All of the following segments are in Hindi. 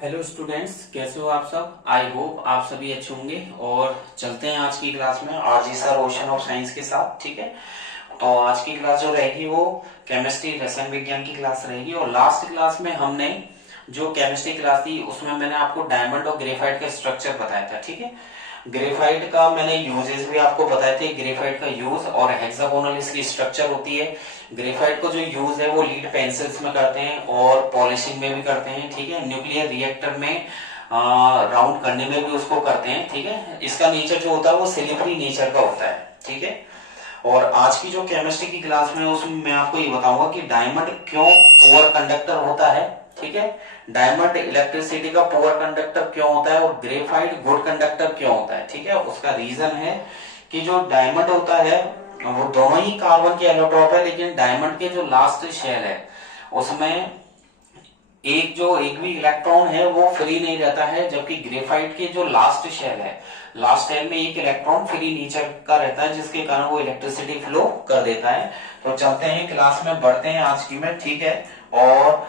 हेलो स्टूडेंट्स, कैसे हो आप सब। आई होप आप सभी अच्छे होंगे। और चलते हैं आज की क्लास में RG sir ocean of science के साथ। ठीक है, तो आज की क्लास जो रहेगी वो केमिस्ट्री रसायन विज्ञान की क्लास रहेगी। और लास्ट क्लास में हमने जो केमिस्ट्री क्लास थी उसमें मैंने आपको डायमंड और ग्रेफाइट का स्ट्रक्चर बताया था। ठीक है, ग्रेफाइट का मैंने यूजेस भी आपको बताए थे, ग्रेफाइट का यूज और हेक्सागोनल इसकी स्ट्रक्चर होती है। ग्रेफाइट को जो यूज है वो लीड पेंसिल्स में करते हैं और पॉलिशिंग में भी करते हैं। ठीक है, न्यूक्लियर रिएक्टर में राउंड करने में भी उसको करते हैं। ठीक है, इसका नेचर जो होता है वो सिलिकरी नेचर का होता है। ठीक है, और आज की जो केमिस्ट्री की क्लास में उसमें मैं आपको ये बताऊंगा कि डायमंड क्यों पुअर कंडक्टर होता है। ठीक है, डायमंड इलेक्ट्रिसिटी का पुअर कंडक्टर क्यों होता है और ग्रेफाइट गुड कंडक्टर क्यों होता है। ठीक है, उसका रीजन है कि जो डायमंड होता है वो दोनों ही कार्बन के एलोट्रॉप है, लेकिन डायमंड के जो लास्ट शेल है उसमें एक भी इलेक्ट्रॉन है वो फ्री नहीं रहता है, जबकि ग्रेफाइट के जो लास्ट शेल है, लास्ट शेल में एक इलेक्ट्रॉन फ्री नेचर का रहता है, जिसके कारण वो इलेक्ट्रिसिटी फ्लो कर देता है। तो चलते हैं क्लास में, बढ़ते हैं आज की में। ठीक है, और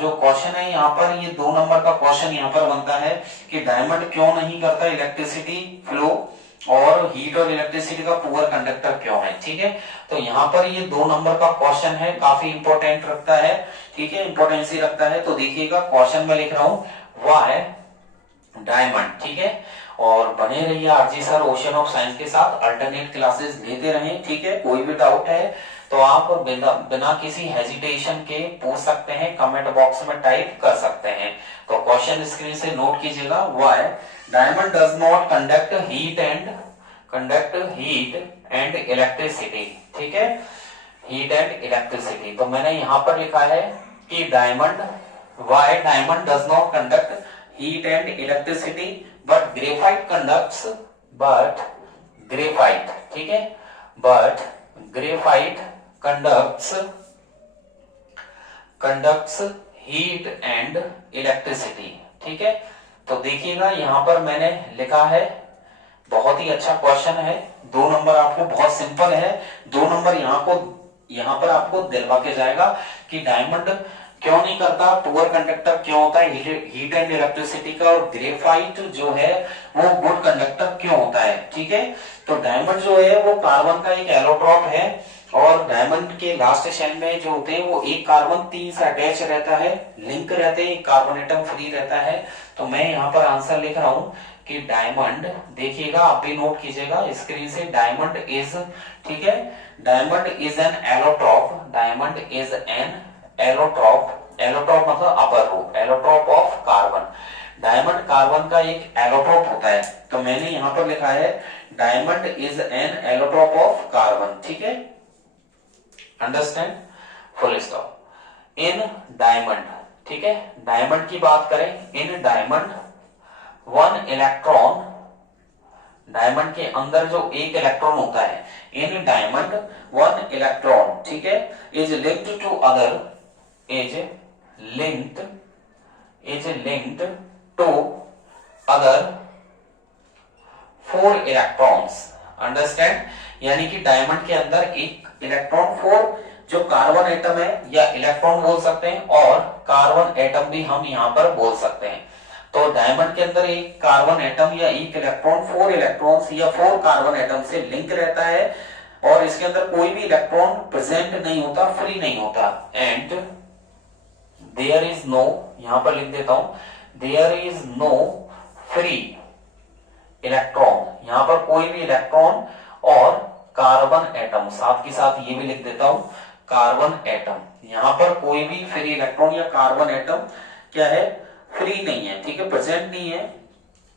जो क्वेश्चन है यहाँ पर, ये 2 नंबर का क्वेश्चन यहाँ पर बनता है कि डायमंड क्यों नहीं करता इलेक्ट्रिसिटी फ्लो और हीट और इलेक्ट्रिसिटी का पुअर कंडक्टर क्यों है। ठीक है, तो यहाँ पर ये 2 नंबर का क्वेश्चन है, काफी इंपॉर्टेंट रखता है। ठीक है, इंपॉर्टेंसी रखता है। तो देखिएगा क्वेश्चन में लिख रहा हूं वाई डायमंड। ठीक है, और बने रहिए RG sir ocean of science के साथ, अल्टरनेट क्लासेस लेते रहें। ठीक है, कोई भी डाउट है तो आप बिना किसी हेजिटेशन के पूछ सकते हैं, कमेंट बॉक्स में टाइप कर सकते हैं। तो क्वेश्चन स्क्रीन से नोट कीजिएगा, why diamond does not conduct heat and electricity. ठीक है, हीट एंड इलेक्ट्रिसिटी। तो मैंने यहां पर लिखा है कि why diamond does not conduct heat and electricity but graphite, ठीक है, but graphite conducts heat and electricity. ठीक है, तो देखिएगा यहां पर मैंने लिखा है, बहुत ही अच्छा क्वेश्चन है। 2 नंबर आपको बहुत सिंपल है, 2 नंबर यहाँ पर आपको दिलवा के जाएगा कि डायमंड क्यों नहीं करता, पुअर कंडक्टर क्यों होता है हीट एंड इलेक्ट्रिसिटी का, और ग्रेफाइट जो है वो गुड कंडक्टर क्यों होता है। ठीक है, तो डायमंड जो है वो कार्बन का एक एलोट्रॉप है, और डायमंड के लास्ट शेल में जो होते हैं वो एक कार्बन 3 से अटैच रहता है, लिंक रहते हैं, कार्बन एटम फ्री रहता है। तो मैं यहाँ पर आंसर लिख रहा हूं कि डायमंड, देखिएगा आप भी नोट कीजिएगा स्क्रीन से, डायमंड इज, ठीक है, diamond is an allotrope, diamond is an allotrope, allotrope मतलब अपर रूप, allotrope of carbon. Diamond carbon का एक एलोट्रॉप होता है, तो मैंने यहां पर लिखा है diamond is an allotrope of carbon. ठीक है, understand, full stop. In diamond, ठीक है, डायमंड की बात करें, in diamond one electron, diamond के अंदर जो एक इलेक्ट्रॉन होता है, इन डायमंड वन इलेक्ट्रॉन, ठीक है, is linked to other, is linked to other 4 electrons. Understand, यानी कि डायमंड के अंदर एक इलेक्ट्रॉन 4 जो कार्बन एटम है, या इलेक्ट्रॉन बोल सकते हैं, और कार्बन एटम भी हम यहां पर बोल सकते हैं। तो डायमंड के अंदर एक कार्बन एटम या एक इलेक्ट्रॉन 4 इलेक्ट्रॉन्स या 4 कार्बन एटम से लिंक रहता है, और इसके अंदर कोई भी इलेक्ट्रॉन प्रेजेंट नहीं होता, फ्री नहीं होता। एंड देयर इज नो, यहां पर लिख देता हूं, there is no free electron, यहां पर कोई भी इलेक्ट्रॉन और कार्बन एटम, साथ के साथ ये भी लिख देता हूं कार्बन एटम, यहां पर कोई भी फ्री इलेक्ट्रॉन या कार्बन एटम क्या है, फ्री नहीं है। ठीक है, प्रेजेंट नहीं है।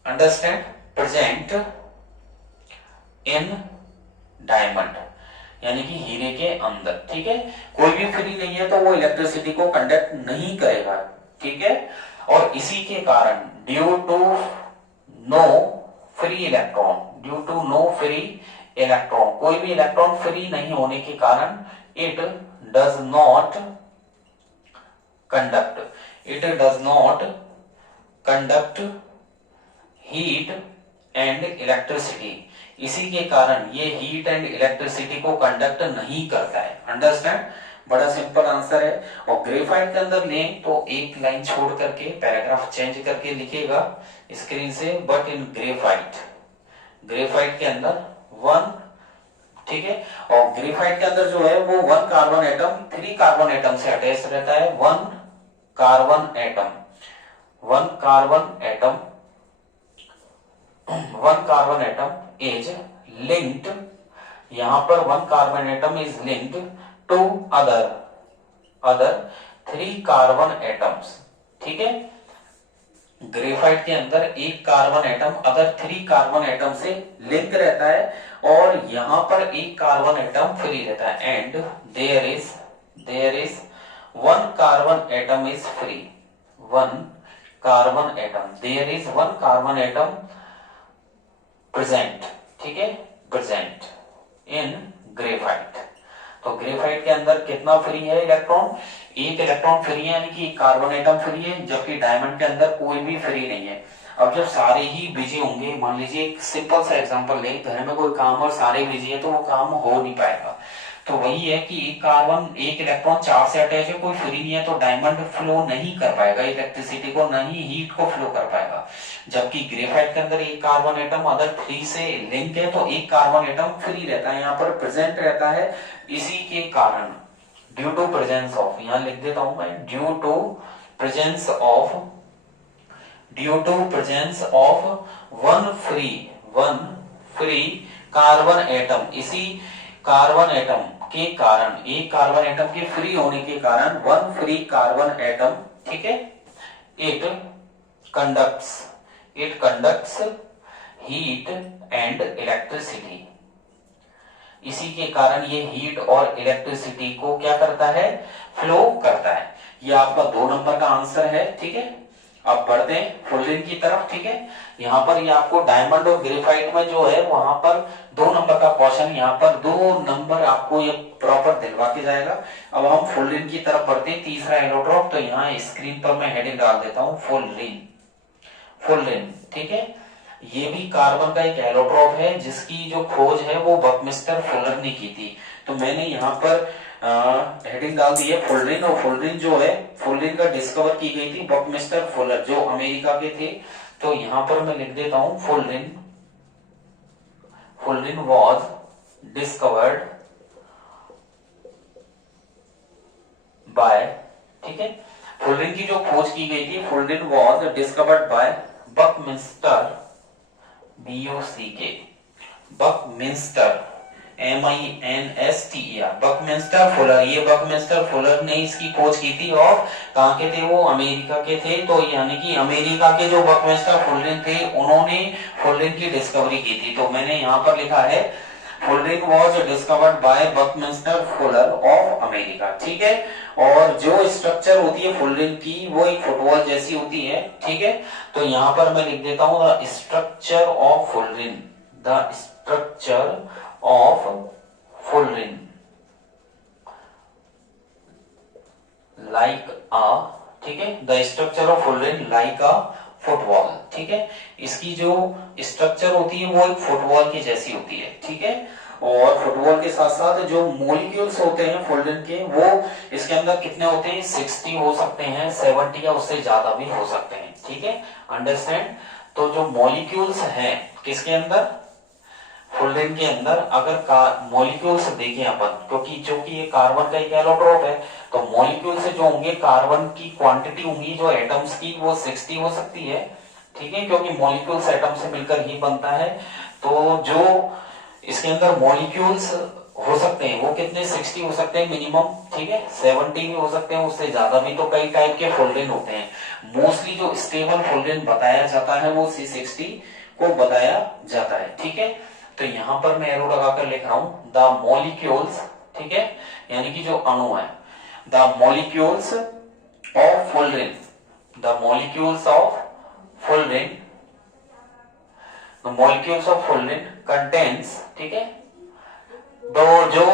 अंडरस्टैंड, प्रेजेंट इन डायमंड, यानी कि हीरे के अंदर। ठीक है, कोई भी फ्री नहीं है तो वो इलेक्ट्रिसिटी को कंडक्ट नहीं करेगा। ठीक है, और इसी के कारण due to no free electron, due to no free electron, कोई भी इलेक्ट्रॉन फ्री नहीं होने के कारण it does not conduct heat and electricity, इसी के कारण ये हीट एंड इलेक्ट्रिसिटी को कंडक्ट नहीं करता है। अंडरस्टैंड, बड़ा सिंपल आंसर है। और ग्रेफाइट के अंदर लें तो एक लाइन छोड़ करके पैराग्राफ चेंज करके लिखेगा स्क्रीन से, बट इन ग्रेफाइट, ग्रेफाइट के अंदर वन, ठीक है। और ग्रेफाइट के अंदर जो है वो one carbon atom 3 carbon atom से अटैच रहता है, one carbon atom, one carbon atom, one carbon atom is linked, यहां पर one carbon atom is linked to other 3 carbon atoms, ठीक है। ग्रेफाइट के अंदर एक carbon atom other 3 carbon atom से लिंक रहता है और यहां पर एक कार्बन एटम फ्री रहता है, and there is one carbon atom is free, one carbon atom, there is one carbon atom present, ठीक है, प्रेजेंट इन ग्रेफाइट। तो ग्रेफाइट के अंदर कितना फ्री है इलेक्ट्रॉन, एक इलेक्ट्रॉन फ्री है, यानी कि एक कार्बन एटम फ्री है, जबकि डायमंड के अंदर कोई भी फ्री नहीं है। अब जब सारे ही बिजी होंगे, मान लीजिए एक सिंपल सा एग्जांपल ले, घर में कोई काम और सारे बिजी है तो वो काम हो नहीं पाएगा। तो वही है कि एक कार्बन, एक इलेक्ट्रॉन 4 से अटैच है, कोई फ्री नहीं है, तो डायमंड फ्लो नहीं कर पाएगा इलेक्ट्रिसिटी को, न ही हीट को फ्लो कर पाएगा। जबकि ग्रेफाइट के अंदर एक कार्बन एटम अदर 3 से लिंक है, तो एक कार्बन एटम फ्री रहता है, यहाँ पर प्रेजेंट रहता है। इसी के कारण ड्यू टू प्रेजेंस ऑफ, यहां लिख देता हूं मैं, due to presence of one free carbon atom, इसी कार्बन एटम के कारण, एक कार्बन एटम के फ्री होने के कारण वन फ्री कार्बन एटम, ठीक है, it conducts heat and electricity, इसी के कारण ये हीट और इलेक्ट्रिसिटी को क्या करता है, फ्लो करता है। ये आपका 2 नंबर का आंसर है, ठीक है। अब बढ़ते हैं फुलरिन की तरफ, ठीक है। यहाँ पर ये आपको डायमंड और ग्रेफाइट में जो है वहां पर 2 नंबर का क्वेश्चन, यहाँ पर 2 नंबर आपको ये प्रॉपर दिलवा के जाएगा। अब हम फुलरिन की तरफ बढ़ते हैं, तीसरा एलोट्रॉप। तो यहाँ स्क्रीन पर मैं हेडिंग डाल देता हूँ फुलरिन, ठीक है। ये भी कार्बन का एक एलोट्रॉप है जिसकी जो खोज है वो बकमिस्टर फुलर ने की थी। तो मैंने यहाँ पर हेडिंग डाल दी है फुलरिन, और फुलरिन जो है, फुलरिन का डिस्कवर की गई थी बकमिस्टर फुलर जो अमेरिका के थे। तो यहाँ पर मैं लिख देता हूं फुलरिन वॉज डिस्कवर्ड बाय, ठीक है। फुलरिन की जो खोज की गई थी, fullerene was discovered by Buckminster, Buckminster, MINSTER, Buckminster Fuller. ये बकमिंस्टर फुलर ने इसकी खोज की थी, और कहाँ के थे वो, अमेरिका के थे। तो यानी कि अमेरिका के जो बकमिंस्टर फुलरिन थे उन्होंने फुलरिन की डिस्कवरी की थी। तो मैंने यहाँ पर लिखा है fullerene was discovered bye Buckminster Fuller of America, ठीक है। और जो स्ट्रक्चर होती है फुलरिन की वो एक फुटबॉल जैसी होती है, ठीक है। तो यहाँ पर मैं लिख देता हूँ the structure of fullerene, the structure of fullerene like अ, ठीक है, the structure of fullerene like a football, ठीक है। इसकी जो स्ट्रक्चर होती है वो एक फुटबॉल की जैसी होती है, ठीक है। और फुटबॉल के साथ साथ जो मॉलिक्यूल्स होते हैं फुलरिन के, वो इसके अंदर कितने होते हैं, 60 हो सकते हैं, 70 या उससे ज्यादा भी हो सकते हैं, ठीक है, अंडरस्टैंड। तो जो मॉलिक्यूल्स हैं किसके अंदर, फुलरिन के अंदर, अगर मॉलिक्यूल्स देखें अपन, क्योंकि जो कि ये कार्बन का एक एलोट्रॉप है, तो मॉलिक्यूल से जो होंगे कार्बन की क्वांटिटी होंगी जो एटम्स की, वो 60 हो सकती है, ठीक है, क्योंकि मॉलिक्यूल्स एटम से मिलकर ही बनता है। तो जो इसके अंदर मॉलिक्यूल्स हो सकते हैं वो कितने, 60 हो सकते हैं मिनिमम, ठीक है, 70 भी हो सकते हैं, उससे ज्यादा भी। तो कई टाइप के फुलरिन होते हैं, मोस्टली जो स्टेबल फुलरिन बताया जाता है वो C60 को बताया जाता है, ठीक है। तो यहां पर मैं एरो लगाकर लिख रहा हूं द मॉलिक्यूल्स, ठीक है, यानी कि जो अणु है, the molecules of fullerene, the molecules of fullerene, molecules of fullerene contains, ठीक है। तो जो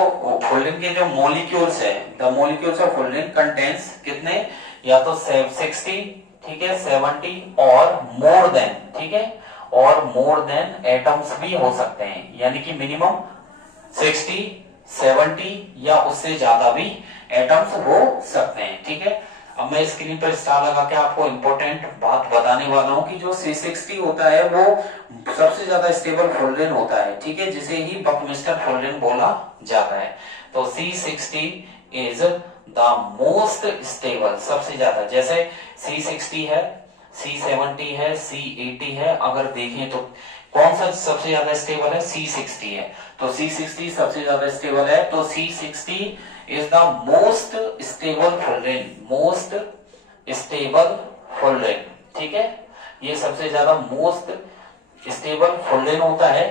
फुलरिन के जो मॉलिक्यूल्स है, the molecules of fullerene contains कितने, या तो 60, ठीक है, 70 और मोर देन, ठीक है, और मोर देन एटम्स भी हो सकते हैं, यानी कि मिनिमम 60, 70 या उससे ज्यादा भी एटम्स हो सकते हैं। ठीक है, अब मैं स्क्रीन पर स्टार लगा के आपको इंपॉर्टेंट बात बताने वाला हूं कि जो C60 होता है वो सबसे ज्यादा स्टेबल फुलरेन होता है। ठीक है, जिसे ही बकमिस्टर फुलरेन बोला जाता है। तो C60 is the most stable, सबसे ज्यादा। जैसे C60 है, C70 है, C80 है, अगर देखें तो कौन सा सबसे ज्यादा स्टेबल है? C60 है। तो C60 सबसे ज्यादा स्टेबल है, तो C60 is the most stable fullerene, most stable fullerene. ठीक है, ये सबसे ज्यादा मोस्ट स्टेबल फुलरेन होता है।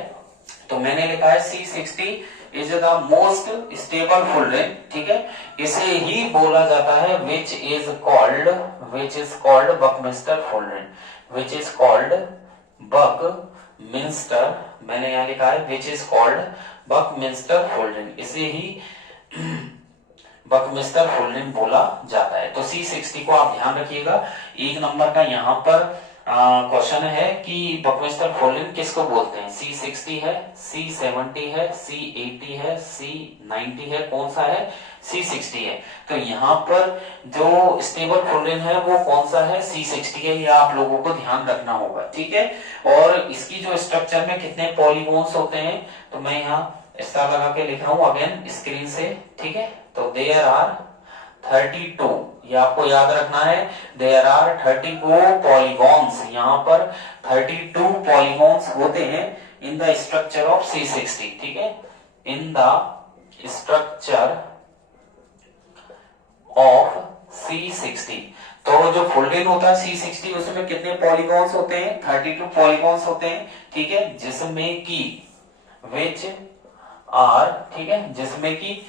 तो मैंने लिखा है C60 is the most stable fullerene. ठीक है, इसे ही बोला जाता है which is called buckminsterfullerene, which is called Buckminster. मैंने यहां लिखा है which is called buckminsterfullerene, इसे ही बकमिस्टर फुलरेन बोला जाता है। तो C60 को आप ध्यान रखिएगा। एक नंबर का यहाँ पर क्वेश्चन है कि बकमिस्टर फुलरेन किसको बोलते हैं? C60 है, C70 है, C80 है, C90 है, कौन सा है? C60 है। तो यहाँ पर जो स्टेबल फुलरेन है वो कौन सा है? C60 है, ये आप लोगों को ध्यान रखना होगा। ठीक है, और इसकी जो स्ट्रक्चर में कितने पॉलीगॉन्स होते हैं, तो मैं यहाँ स्टार लगा के लिख रहा हूं अगेन स्क्रीन से। ठीक है, तो देयर आर 32, ये आपको याद रखना है, देयर आर 32 पॉलीगॉन्स। यहाँ पर 32 पॉलीगॉन्स होते हैं in the structure of C60। ठीक है, in the structure of C60। तो जो फुलरेन होता है C60 उसमें कितने पॉलीगॉन्स होते हैं? 32 पॉलीगॉन्स होते हैं। ठीक है, जिसमें की विच आर, ठीक है, जिसमें की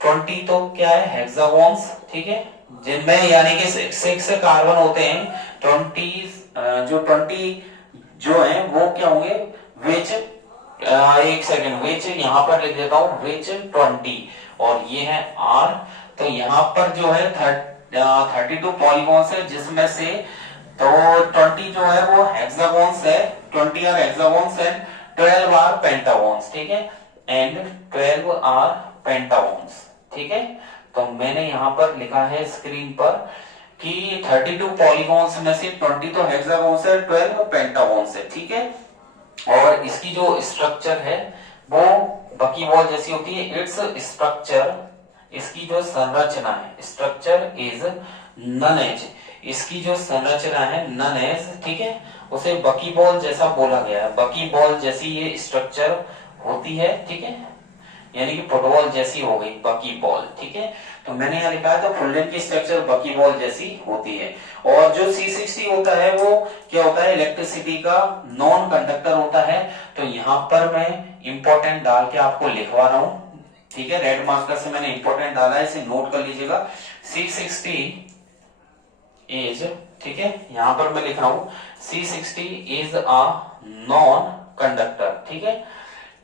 20 तो क्या है? हेक्सागोन्स। ठीक है, जिनमें यानी कि 6 कार्बन होते हैं। 20 जो 20 जो है वो क्या होंगे? विच एक सेकेंड, विच यहाँ पर लिख देता हूं, विच 20, और ये है आर। तो यहाँ पर जो है 32 पॉलीगॉन्स है, जिसमें से तो 20 जो है वो हेक्सागोन्स है, 20 आर हेक्सागोन्स एंड 12 आर पेंटागोन्स। ठीक है, एंड 12 आर पेंटागोन्स। ठीक है, तो मैंने यहां पर लिखा है स्क्रीन पर कि 32 पॉलीगॉन्स में से 20 तो हेक्सागोन्स है, 12 पेंटागोन्स है। ठीक है, और इसकी जो स्ट्रक्चर है वो बकीबॉल जैसी होती है। इट्स स्ट्रक्चर, इसकी जो संरचना है, स्ट्रक्चर इज नन एज, इसकी जो संरचना है नन एज। ठीक है, उसे बकीबॉल जैसा बोला गया है, बकीबॉल जैसी ये स्ट्रक्चर होती है। ठीक है, यानी कि फुटबॉल जैसी हो गई बकी बॉल। ठीक है, तो मैंने यहाँ लिखा है तो फुलरेन की स्ट्रक्चर बकी बॉल जैसी होती है। और जो C60 होता है वो क्या होता है? इलेक्ट्रिसिटी का नॉन कंडक्टर होता है। तो यहाँ पर मैं इंपॉर्टेंट डाल के आपको लिखवा रहा हूं। ठीक है, रेड मार्कर से मैंने इंपॉर्टेंट डाला है, इसे नोट कर लीजिएगा। C60 इज, ठीक है, यहां पर मैं लिख रहा हूं C60 is a non conductor. ठीक है,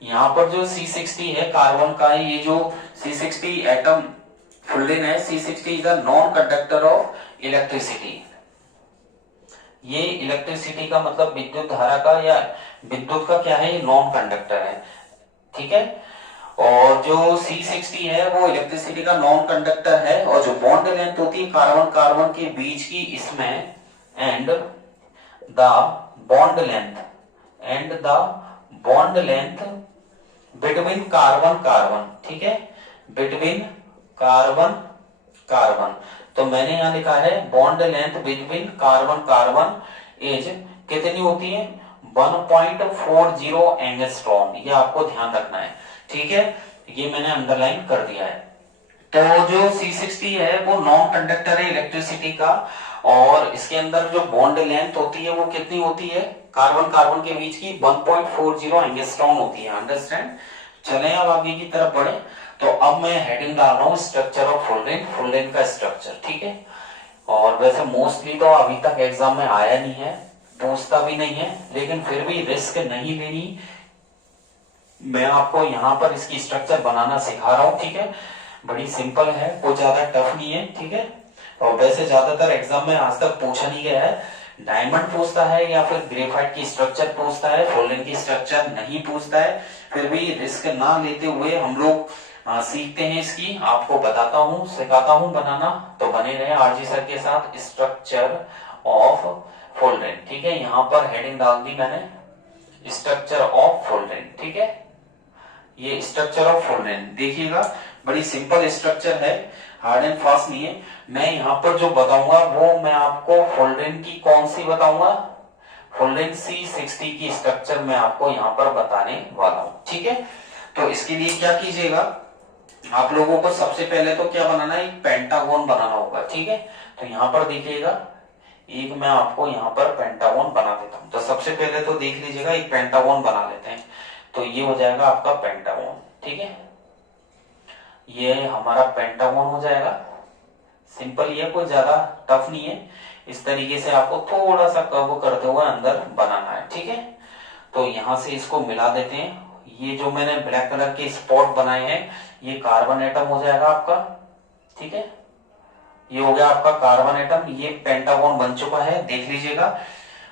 यहाँ पर जो C60 है कार्बन का है, ये जो C60 एटम फुलरेन है, C60 is a non conductor of electricity. ये इलेक्ट्रिसिटी का मतलब विद्युत धारा का या विद्युत का क्या है? ये नॉन कंडक्टर है। ठीक है, और जो C60 है वो इलेक्ट्रिसिटी का नॉन कंडक्टर है। और जो बॉन्ड लेंथ होती है कार्बन कार्बन के बीच की, इसमें and the bond length between carbon carbon. ठीक है, बिटवीन कार्बन कार्बन। तो मैंने यहां लिखा है bond length between carbon carbon is कितनी होती है? 1.40 एंगस्ट्रॉम। ये आपको ध्यान रखना है। ठीक है, ये मैंने अंडरलाइन कर दिया है। तो जो C60 है वो नॉन कंडक्टर है इलेक्ट्रिसिटी का, और इसके अंदर जो बॉन्ड लेंथ होती है वो कितनी होती है? कार्बन कार्बन के बीच की 1.40 एंगस्ट्रॉम होती है। अंडरस्टैंड? चलें अब आगे की तरफ बढ़े। तो अब मैं हेडिंग डाल रहा हूँ स्ट्रक्चर ऑफ फुलरेन, फुलरेन का स्ट्रक्चर। ठीक है, और वैसे मोस्टली तो अभी तक एग्जाम में आया नहीं है, पूछता भी नहीं है, लेकिन फिर भी रिस्क नहीं लेनी, मैं आपको यहाँ पर इसकी स्ट्रक्चर बनाना सिखा रहा हूँ। ठीक है, बड़ी सिंपल है, कोई ज्यादा टफ नहीं है। ठीक है, और वैसे ज्यादातर एग्जाम में आज तक पूछा नहीं गया है। डायमंड पूछता है या फिर ग्रेफाइट की स्ट्रक्चर पूछता है, फुलरेन की स्ट्रक्चर नहीं पूछता है। फिर भी रिस्क ना लेते हुए हम लोग सीखते हैं इसकी, आपको बताता हूँ, सिखाता हूँ बनाना, तो बने रहे आरजी सर के साथ। स्ट्रक्चर ऑफ फोल्डेन, ठीक है, यहाँ पर हेडिंग डाल दी मैंने, स्ट्रक्चर ऑफ फोल्डेन, ठीक है। ये स्ट्रक्चर ऑफ फोल्डेन देखिएगा, बड़ी सिंपल स्ट्रक्चर है, हार्ड एंड फास्ट नहीं है। मैं यहाँ पर जो बताऊंगा वो मैं आपको फोल्डेन की कौन सी बताऊंगा, फोल्डेन C60 की स्ट्रक्चर मैं आपको यहाँ पर बताने वाला हूँ, ठीक है। तो इसके लिए क्या कीजिएगा, आप लोगों को सबसे पहले तो क्या बनाना है, एक पेंटागन बनाना होगा, ठीक है। तो यहाँ पर देखिएगा, एक मैं आपको यहाँ पर पेंटागन बना देता हूँ। तो सबसे पहले तो देख लीजिएगा, एक पेंटागन बना लेते हैं। तो ये हो जाएगा आपका पेंटागन, ठीक है, ये हमारा पेंटागन हो जाएगा। सिंपल, ये कोई ज्यादा टफ नहीं है। इस तरीके से आपको थोड़ा सा कर्व करते हुए अंदर बनाना है, ठीक है। तो यहां से इसको मिला देते हैं। ये जो मैंने ब्लैक कलर के स्पॉट बनाए हैं, ये कार्बन एटम हो जाएगा आपका, ठीक है। ये हो गया आपका कार्बन एटम, ये पेंटागन बन चुका है, देख लीजिएगा,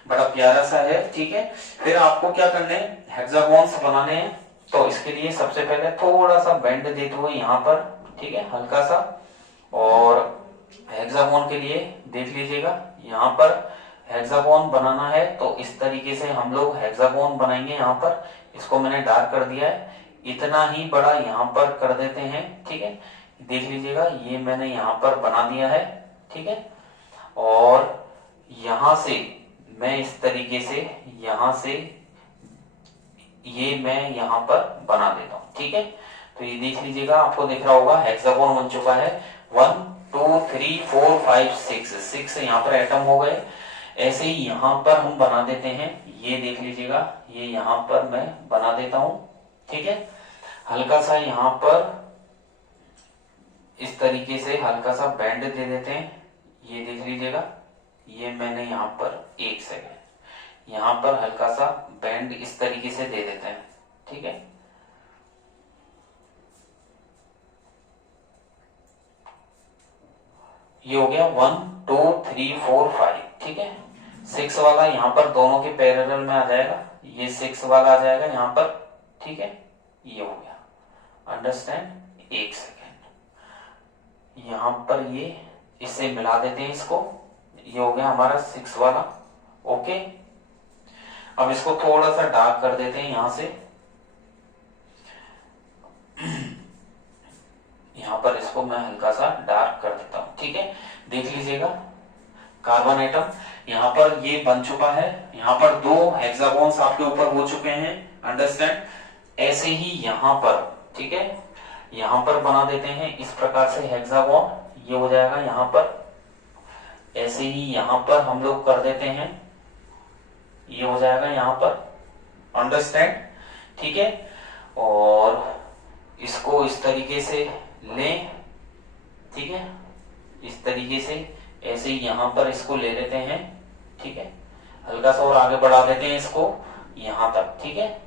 बड़ा प्यारा सा है, ठीक है। फिर आपको क्या करना है, हेक्सागोन्स बनाने हैं। तो इसके लिए सबसे पहले थोड़ा सा बेंड देते हुए यहाँ पर, ठीक है, हल्का सा। और हेक्सागोन के लिए देख लीजिएगा, यहाँ पर हेक्सागोन बनाना है तो इस तरीके से हम लोग हेक्सागोन बनाएंगे। यहाँ पर इसको मैंने डार्क कर दिया है, इतना ही बड़ा यहाँ पर कर देते हैं, ठीक है। देख लीजिएगा, ये मैंने यहाँ पर बना दिया है, ठीक है। और यहां से मैं इस तरीके से, यहां से ये मैं यहाँ पर बना देता हूं, ठीक है। तो ये देख लीजिएगा, आपको दिख रहा होगा हेक्सागोन बन चुका है। 1 2 3 4 5 6 यहाँ पर एटम हो गए। ऐसे ही यहाँ पर हम बना देते हैं, ये देख लीजिएगा, ये यहाँ पर मैं बना देता हूं, ठीक है। हल्का सा यहाँ पर इस तरीके से हल्का सा बैंड दे देते हैं, ये देख लीजिएगा, ये मैंने यहाँ पर, एक सेकेंड, यहाँ पर हल्का सा बैंड इस तरीके से दे देते हैं, ठीक है। ये हो गया 1 2 3 4 5, ठीक है। 6 वाला यहाँ पर दोनों के पैरेलल में आ जाएगा, ये 6 वाला आ जाएगा यहाँ पर, ठीक है। ये हो गया, अंडरस्टैंड। एक सेकेंड, यहाँ पर ये इससे मिला देते हैं इसको, ये हो गया हमारा 6 वाला, ओके। अब इसको थोड़ा सा डार्क कर देते हैं यहां से, यहां पर इसको मैं हल्का सा डार्क कर देता हूं, ठीक है। देख लीजिएगा, कार्बन एटम यहाँ पर ये बन चुका है। यहाँ पर 2 हेक्सागोन्स आपके ऊपर हो चुके हैं, अंडरस्टैंड। ऐसे ही यहाँ पर, ठीक है, यहाँ पर बना देते हैं इस प्रकार से हेक्सागोन, ये हो जाएगा यहाँ पर। ऐसे ही यहाँ पर हम लोग कर देते हैं, ये हो जाएगा यहाँ पर, अंडरस्टैंड, ठीक है। और इसको इस तरीके से लें, ठीक है, इस तरीके से ऐसे ही यहाँ पर इसको ले लेते हैं, ठीक है। हल्का सा और आगे बढ़ा देते हैं इसको यहाँ तक, ठीक है।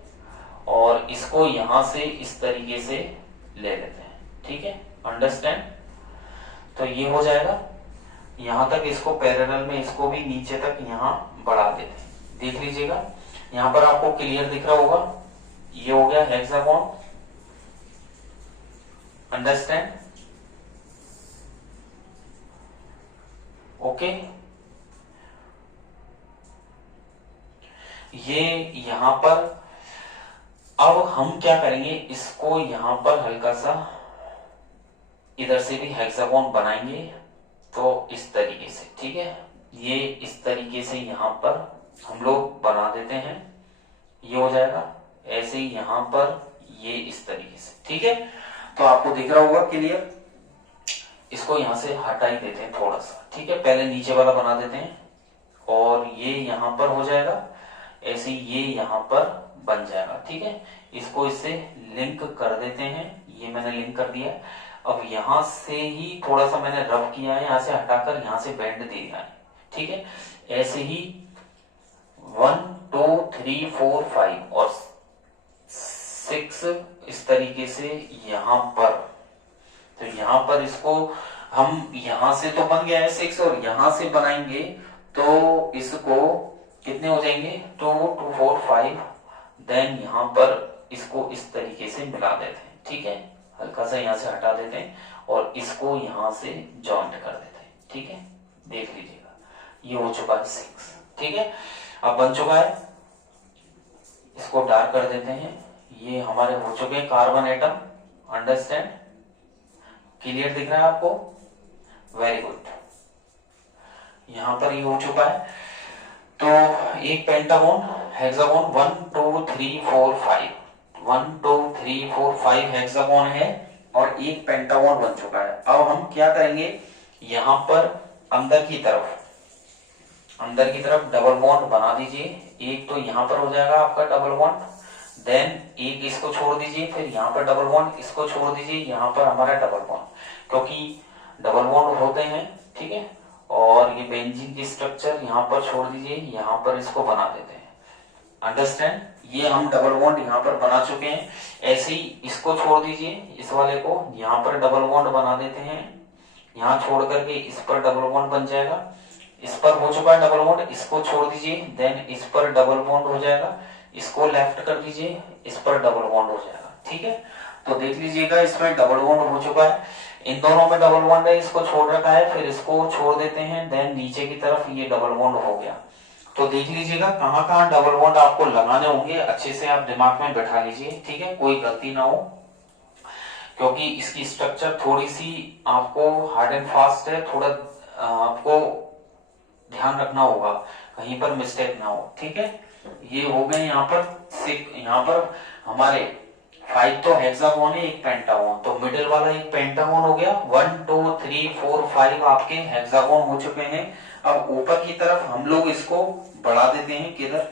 और इसको यहाँ से इस तरीके से ले लेते हैं, ठीक है, अंडरस्टैंड। तो ये हो जाएगा यहाँ तक, इसको पैरेलल में इसको भी नीचे तक यहाँ बढ़ा देते हैं, देख लीजिएगा। यहाँ पर आपको क्लियर दिख रहा होगा, ये हो गया हेक्सागोन, अंडरस्टैंड, ओके। ये यहाँ पर अब हम क्या करेंगे, इसको यहाँ पर हल्का सा इधर से भी हेक्सागोन बनाएंगे, तो इस तरीके से, ठीक है। ये इस तरीके से यहाँ पर हम लोग बना देते हैं, ये हो जाएगा। ऐसे ही यहाँ पर ये इस तरीके से, ठीक है। तो आपको दिख रहा होगा क्लियर। इसको यहाँ से हटा ही देते हैं थोड़ा सा, ठीक है। पहले नीचे वाला बना देते हैं और ये यहाँ पर हो जाएगा, ऐसे ये यहाँ पर बन जाएगा, ठीक है। इसको इससे लिंक कर देते हैं, ये मैंने लिंक कर दिया है। अब यहाँ से ही थोड़ा सा मैंने रब किया है, यहाँ से हटाकर यहाँ से बेंड दे दिया है, ठीक है। ऐसे ही 1 2 3 4 5 और 6 इस तरीके से यहाँ पर। तो यहाँ पर इसको हम यहाँ से तो बन गया है 6 और यहाँ से बनाएंगे तो इसको कितने हो जाएंगे 2 2 4 5। देन यहाँ पर इसको इस तरीके से मिला देते हैं, ठीक है, हल्का सा यहाँ से हटा देते हैं और इसको यहाँ से जॉइंट कर देते हैं। ठीक है, देख लीजिएगा ये हो चुका है 6। ठीक है, अब बन चुका है, इसको डार्क कर देते हैं। ये हमारे हो चुके हैं कार्बन एटम। अंडरस्टैंड, क्लियर दिख रहा है आपको? वेरी गुड, यहां पर ये हो चुका है। तो एक पेंटागन हेक्सागन 1 2 3 4 5 1 2 3 4 5 हेक्सागन है और एक पेंटागन बन चुका है। अब हम क्या करेंगे, यहां पर अंदर की तरफ डबल बॉन्ड बना दीजिए। एक तो यहां पर हो जाएगा आपका डबल बॉन्ड, देन एक इसको छोड़ दीजिए, फिर यहाँ पर डबल बॉन्ड, इसको छोड़ दीजिए, यहाँ पर हमारा डबल बॉन्ड, क्योंकि डबल बॉन्ड होते हैं। ठीक है, और ये बेंजीन की स्ट्रक्चर यहाँ पर छोड़ दीजिए, यहाँ पर इसको बना देते हैं। अंडरस्टैंड, ये हम डबल बॉन्ड यहाँ पर बना चुके हैं। ऐसे ही इसको छोड़ दीजिए, इस वाले को यहाँ पर डबल बॉन्ड बना देते हैं। यहाँ छोड़ करके इस पर डबल बॉन्ड बन जाएगा। इस पर हो चुका है डबल बॉन्ड, इसको छोड़ दीजिए, देन इस पर डबल बॉन्ड हो जाएगा। इसको लेफ्ट कर दीजिए, इस पर डबल बॉन्ड हो जाएगा। ठीक है, तो देख लीजिएगा इसमें डबल बॉन्ड हो चुका है। इन दोनों में डबल बॉन्ड है, इसको छोड़ रखा है, फिर इसको छोड़ देते हैं, देन नीचे की तरफ ये डबल बॉन्ड हो गया। तो देख लीजिएगा कहाँ कहाँ डबल बॉन्ड आपको लगाने होंगे, अच्छे से आप दिमाग में बैठा लीजिए। ठीक है, कोई गलती ना हो, क्योंकि इसकी स्ट्रक्चर थोड़ी सी आपको हार्ड एंड फास्ट है, थोड़ा आपको ध्यान रखना होगा, कहीं पर मिस्टेक ना हो। ठीक है, ये हो गए यहाँ पर हमारे 5 तो हेक्सागोन है, एक पेंटागोन, तो मिडिल वाला एक पेंटागोन हो गया। 1 2 3 4 5 आपके हेक्सागोन हो चुके हैं। अब ऊपर की तरफ हम लोग इसको बढ़ा देते हैं, किधर,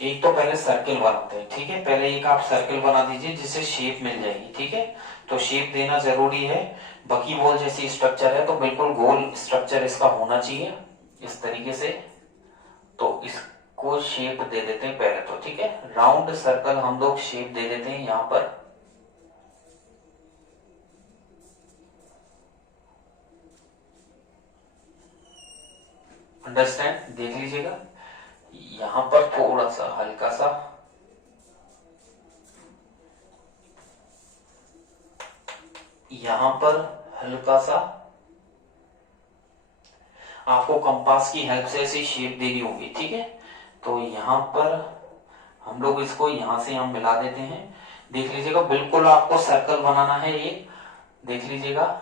एक तो पहले सर्किल बनाते हैं। ठीक है, पहले एक आप सर्किल बना दीजिए जिससे शेप मिल जाएगी। ठीक है, तो शेप देना जरूरी है। बकी बॉल जैसी स्ट्रक्चर है तो बिल्कुल गोल स्ट्रक्चर इसका होना चाहिए इस तरीके से। तो इसको शेप दे देते हैं पहले तो। ठीक है, राउंड सर्कल हम लोग शेप दे देते हैं यहां पर। अंडरस्टैंड, देख लीजिएगा यहां पर थोड़ा सा हल्का सा यहां पर हल्का सा आपको कंपास की हेल्प से ऐसी शेप देनी होगी। ठीक है, तो यहां पर हम लोग इसको यहां से हम मिला देते हैं। देख लीजिएगा बिल्कुल आपको सर्कल बनाना है एक, देख लीजिएगा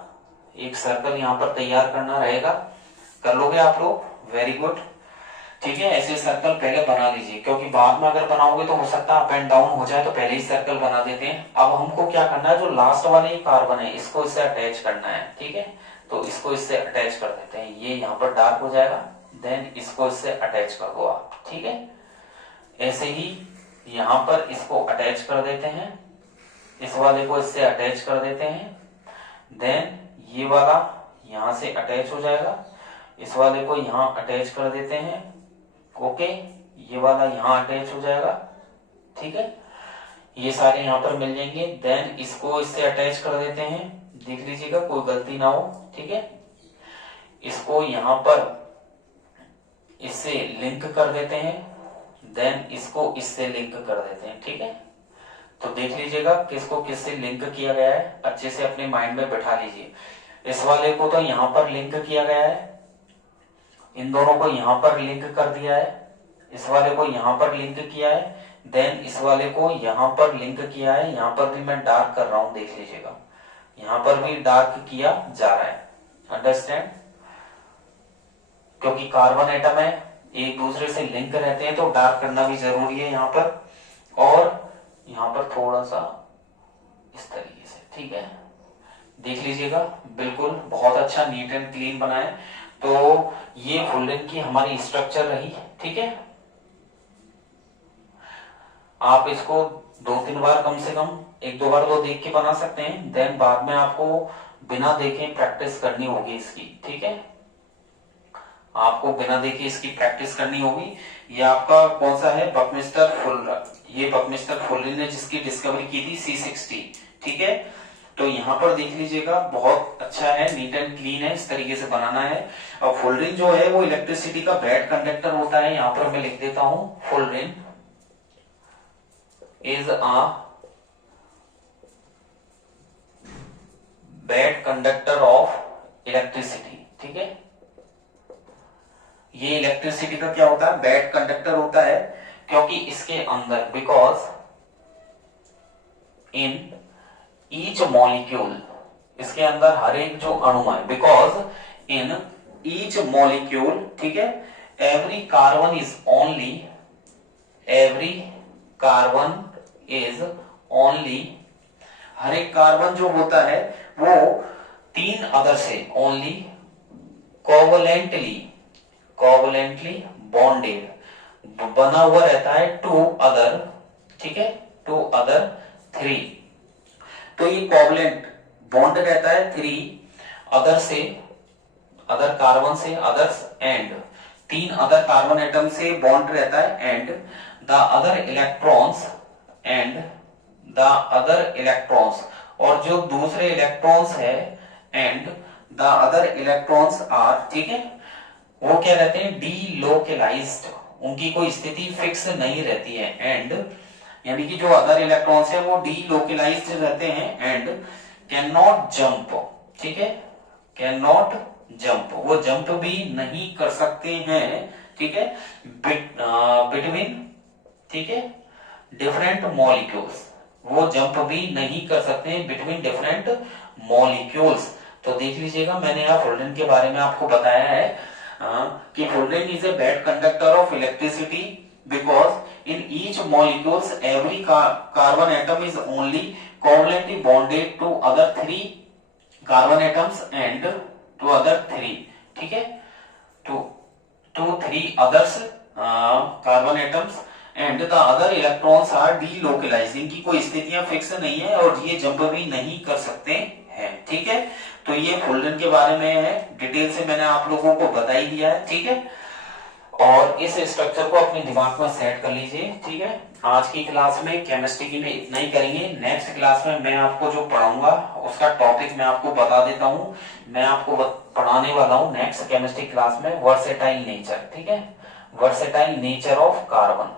एक सर्कल यहां पर तैयार करना रहेगा। कर लोगे आप लोग? Very good. ठीक है, ऐसे सर्कल पहले बना लीजिए, क्योंकि बाद में अगर बनाओगे तो हो सकता है अप एंड डाउन हो जाए, तो पहले ही सर्कल बना देते हैं। अब हमको क्या करना है, जो लास्ट वाले कार्बन है इसको इससे अटैच करना है। ठीक है, तो इसको इससे अटैच कर देते हैं, ये यहाँ पर डार्क हो जाएगा, देन इसको इससे अटैच कर दो आप। ठीक है, ऐसे ही यहाँ पर इसको अटैच कर देते हैं, इस वाले को इससे अटैच कर देते हैं, देन ये वाला यहां से अटैच हो जाएगा, इस वाले को यहां अटैच कर देते हैं। ओके, ये वाला यहां अटैच हो जाएगा। ठीक है, ये सारे यहां पर मिल जाएंगे, देन इसको इससे अटैच कर देते हैं। देख लीजिएगा कोई गलती ना हो। ठीक है, इसको यहां पर इससे लिंक कर देते हैं, देन इसको इससे लिंक कर देते हैं। ठीक है, तो देख लीजिएगा किसको किससे लिंक किया गया है, अच्छे से अपने माइंड में बैठा लीजिए। इस वाले को तो यहां पर लिंक किया गया है, इन दोनों को यहां पर लिंक कर दिया है, इस वाले को यहां पर लिंक किया है, देन इस वाले को यहां पर लिंक किया है। यहां पर भी मैं डार्क कर रहा हूं, देख लीजिएगा यहां पर भी डार्क किया जा रहा है। अंडरस्टैंड, क्योंकि कार्बन एटम है, एक दूसरे से लिंक रहते हैं, तो डार्क करना भी जरूरी है यहाँ पर। और यहाँ पर थोड़ा सा इस तरीके से। ठीक है, देख लीजिएगा बिल्कुल बहुत अच्छा नीट एंड क्लीन बना है। तो ये फुलरिन की हमारी स्ट्रक्चर रही। ठीक है, आप इसको 2-3 बार, कम से कम 1-2 बार तो देख के बना सकते हैं, देन बाद में आपको बिना देखे प्रैक्टिस करनी होगी इसकी। ठीक है, आपको बिना देखे इसकी प्रैक्टिस करनी होगी। ये आपका कौन सा है, बकमिस्टर फुलर, ये बकमिस्टर फुलरिन ने जिसकी डिस्कवरी की थी C60। ठीक है, तो यहाँ पर देख लीजिएगा बहुत अच्छा है, नीट एंड क्लीन है, इस तरीके से बनाना है। और फुलरिन जो है वो इलेक्ट्रिसिटी का बैड कंडक्टर होता है। यहाँ पर मैं लिख देता हूं, fullerene is a bad conductor of electricity, ठीक है। ये इलेक्ट्रिसिटी का क्या होता है, बैड कंडक्टर होता है, क्योंकि इसके अंदर बिकॉज इन ईच मॉलिक्यूल, इसके अंदर हर एक जो अणु है, बिकॉज इन ईच मॉलिक्यूल, ठीक है, every carbon is only, every carbon is only, हर एक कार्बन जो होता है वो 3 अदर से ओनली कोवलेंटली, कोवलेंटली बॉन्डेड, बना हुआ रहता है टू अदर, ठीक है, टू अदर 3, तो ये कोवलेंट बॉन्ड रहता है 3 अदर से, अदर कार्बन से, others and 3 other carbon atom से बॉन्ड रहता है, and the other electrons, and the other electrons, और जो दूसरे इलेक्ट्रॉन्स है, and the other electrons are, ठीक है, वो क्या रहते हैं, डीलोकलाइज्ड, उनकी कोई स्थिति फिक्स नहीं रहती है, एंड यानी कि जो अदर इलेक्ट्रॉन्स है वो डीलोकलाइज्ड रहते हैं, एंड कैन नॉट जंप, ठीक है, कैन नॉट जंप, वो जंप भी नहीं कर सकते हैं, ठीक है, बिटवीन, ठीक है, डिफरेंट मॉलिक्यूल्स, वो जंप भी नहीं कर सकते हैं बिटवीन डिफरेंट मॉलिक्यूल्स। तो देख लीजिएगा, मैंने यहाँ फुल्डेन के बारे में आपको बताया है कि fullerene is a bad conductor of electricity because in each molecules every carbon atom is only covalently bonded to other 3 carbon atoms and to other 3, ठीक है, to 3 others carbon atoms and the other electrons are delocalized, इनकी कोई स्थितियां फिक्स नहीं है और ये जंप भी नहीं कर सकते हैं, ठीक है। तो ये फुल्डेन के बारे में है, डिटेल से मैंने आप लोगों को बता ही दिया है, ठीक है, और इस स्ट्रक्चर को अपने दिमाग में सेट कर लीजिए, ठीक है। आज की क्लास में केमिस्ट्री की में इतना ही करेंगे, नेक्स्ट क्लास में मैं आपको जो पढ़ाऊंगा उसका टॉपिक मैं आपको बता देता हूं, मैं आपको पढ़ाने वाला हूं नेक्स्ट केमिस्ट्री क्लास में वर्सेटाइल नेचर, ठीक है, versatile nature of carbon,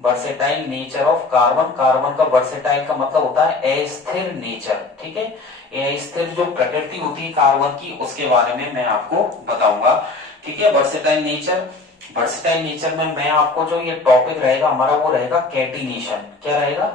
versatile nature of carbon, carbon का वर्सेटाइल का मतलब होता है अस्थिर नेचर, ठीक है, अस्थिर जो प्रकृति होती है कार्बन की, उसके बारे में मैं आपको बताऊंगा, ठीक है। वर्सेटाइल नेचर, वर्सेटाइल नेचर में मैं आपको जो ये टॉपिक रहेगा हमारा वो रहेगा कैटिनेशन, क्या रहेगा,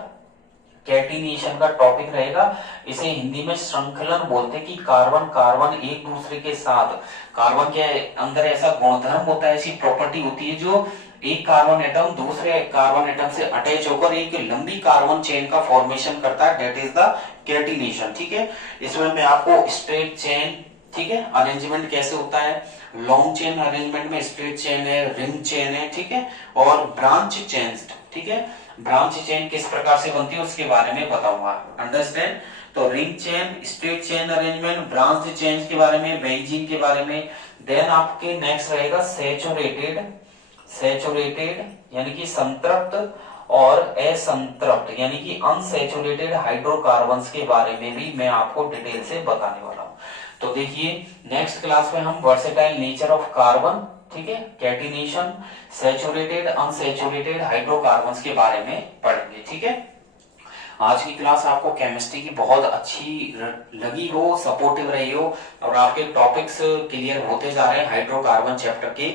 कैटिनेशन का टॉपिक रहेगा, इसे हिंदी में श्रृंखलन बोलते हैं कि कार्बन कार्बन एक दूसरे के साथ, कार्बन के अंदर ऐसा गुणधर्म होता है, ऐसी प्रॉपर्टी होती है जो एक कार्बन एटम दूसरे कार्बन एटम से अटैच होकर एक लंबी कार्बन चेन का फॉर्मेशन करता है, दैट इज द कैटिनेशन, ठीक है। इसमें मैं आपको स्ट्रेट चेन, ठीक है, अरेंजमेंट कैसे होता है, लॉन्ग चेन अरेंजमेंट में स्ट्रेट चेन है, रिंग चेन है, ठीक है, और ब्रांच चेन, ठीक है, ब्रांच चेन किस प्रकार से बनती है उसके बारे में बताऊंगा, अंडरस्टैंड। तो ring chain, straight chain arrangement, branch chain के बारे में, बेंजीन के बारे में, देन आपके नेक्स्ट रहेगा सैचुरेटेड, सैचुरेटेड यानी कि संतृप्त और असंतृप्त यानी कि अनसैचुरेटेड हाइड्रोकार्बन्स के बारे में भी मैं आपको डिटेल से बताने वाला हूं। तो देखिए नेक्स्ट क्लास में हम वर्सेटाइल नेचर ऑफ कार्बन, ठीक है, कैटिनेशन, सैचुरेटेड अनसैचुरेटेड हाइड्रोकार्बन्स के बारे में पढ़ेंगे, ठीक है। आज की क्लास आपको केमिस्ट्री की बहुत अच्छी लगी हो, सपोर्टिव रही हो और आपके टॉपिक्स क्लियर होते जा रहे हैं हाइड्रोकार्बन चैप्टर के,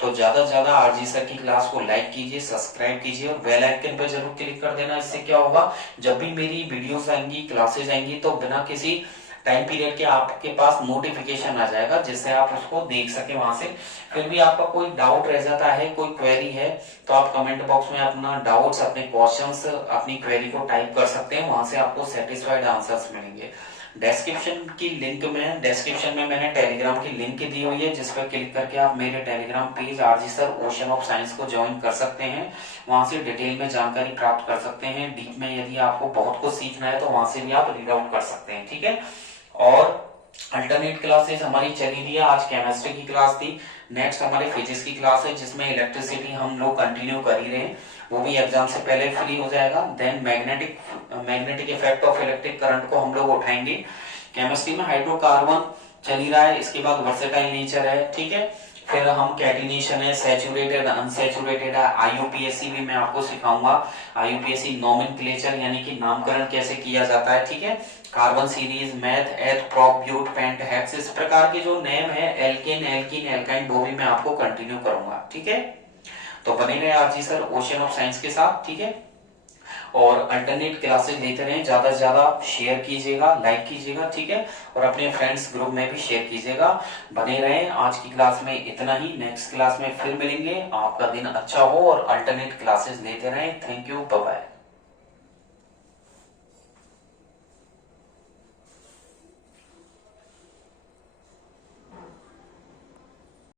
तो ज्यादा से ज्यादा आरजी सर की क्लास को लाइक कीजिए, सब्सक्राइब कीजिए और बेल आइकन पे जरूर क्लिक कर देना। इससे क्या होगा, जब भी मेरी वीडियोस आएंगी, क्लासेस आएंगी, तो बिना किसी टाइम पीरियड के आपके पास नोटिफिकेशन आ जाएगा, जिससे आप उसको देख सके वहां से। फिर भी आपका कोई डाउट रह जाता है, कोई क्वेरी है, तो आप कमेंट बॉक्स में अपना डाउट्स, अपने क्वेश्चंस, अपनी क्वेरी को टाइप कर सकते हैं, वहां से आपको सेटिस्फाइड आंसर्स मिलेंगे। डिस्क्रिप्शन की लिंक में, डिस्क्रिप्शन में मैंने टेलीग्राम की लिंक दी हुई है, जिस पर क्लिक करके आप मेरे Telegram page RG sir ocean of science को ज्वाइन कर सकते हैं। वहां से डिटेल में जानकारी प्राप्त कर सकते हैं। डीप में यदि आपको बहुत कुछ सीखना है तो वहां से भी आप रीड आउट कर सकते हैं, ठीक है। और अल्टरनेट क्लासेस हमारी चली रही है, आज केमिस्ट्री की क्लास थी, नेक्स्ट हमारी फिजिक्स की क्लास है जिसमें इलेक्ट्रिसिटी हम लोग कंटिन्यू कर ही रहे हैं, वो भी एग्जाम से पहले फ्री हो जाएगा। Then magnetic effect of electric current को हम लोग उठाएंगे। केमिस्ट्री में हाइड्रोकार्बन चल ही रहा है, इसके बाद वर्सेटाइल नेचर है, ठीक है, फिर हम कैटिनेशन है, सैचुरेटेड अनसैचुरेटेड है, आईयूपीएसी भी मैं आपको सिखाऊंगा, आईयूपीएसी नोमेनक्लेचर यानी कि नामकरण कैसे किया जाता है, ठीक है। कार्बन सीरीज, मैथ, एथ, प्रोप, ब्यूट, पेंट, हेक्स, इस प्रकार के जो नेम है, एल्केन, एल्कीन, एल्काइन, वो भी मैं आपको कंटिन्यू करूंगा, ठीक है। तो बने रहे आज जी सर ओशन ऑफ साइंस के साथ, ठीक है। और अल्टरनेट क्लासेस लेते रहें, ज्यादा से ज्यादा शेयर कीजिएगा, लाइक कीजिएगा, ठीक है। और अपने फ्रेंड्स ग्रुप में भी शेयर कीजिएगा। बने रहें, आज की क्लास में इतना ही, नेक्स्ट क्लास में फिर मिलेंगे। आपका दिन अच्छा हो और अल्टरनेट क्लासेस लेते रहें। Thank you, bye bye.